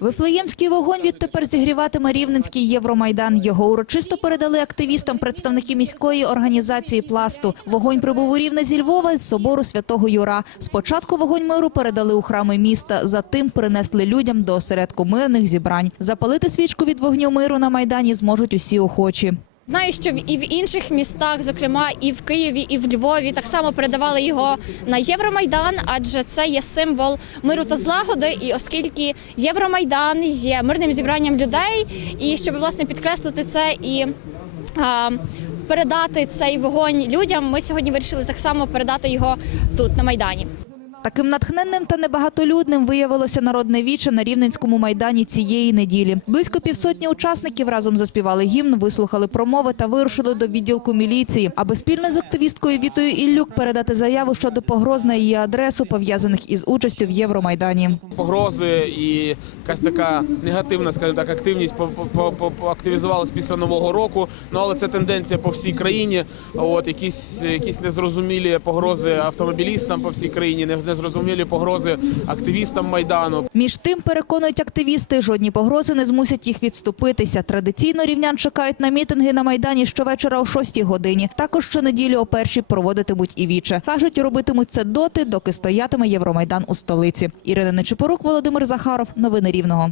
Вифлеємський вогонь відтепер зігріватиме Рівненський Євромайдан. Його урочисто передали активістам представники міської організації «Пласту». Вогонь прибув у Рівне зі Львова з собору Святого Юра. Спочатку вогонь миру передали у храми міста, затим принесли людям до осередку мирних зібрань. Запалити свічку від вогню миру на Майдані зможуть усі охочі. Знаю, що і в інших містах, зокрема і в Києві, і в Львові, так само передавали його на Євромайдан, адже це є символ миру та злагоди. І оскільки Євромайдан є мирним зібранням людей, і щоб власне підкреслити це і а, передати цей вогонь людям, ми сьогодні вирішили так само передати його тут на майдані. Таким натхненним та небагатолюдним виявилося народне віче на Рівненському майдані цієї неділі. Близько півсотні учасників разом заспівали гімн, вислухали промови та вирушили до відділку міліції, аби спільно з активісткою Вітою Іллюк передати заяву щодо погроз на її адресу, пов'язаних із участю в Євромайдані. погрози і якась така негативна, скажімо так, активність поактивізувалась після нового року. Ну але це тенденція по всій країні. От якісь якісь незрозумілі погрози автомобілістам по всій країні, не- незрозумілі погрози активістам майдану. Між тим, переконують активісти, жодні погрози не змусять їх відступитися. Традиційно рівнян чекають на мітинги на майдані щовечора о 6 годині. Також щонеділі о першій проводитимуть і віче. Кажуть, робитимуть це доти, доки стоятиме Євромайдан у столиці. Ірина Нечипорук, Володимир Захаров. Новини Рівного.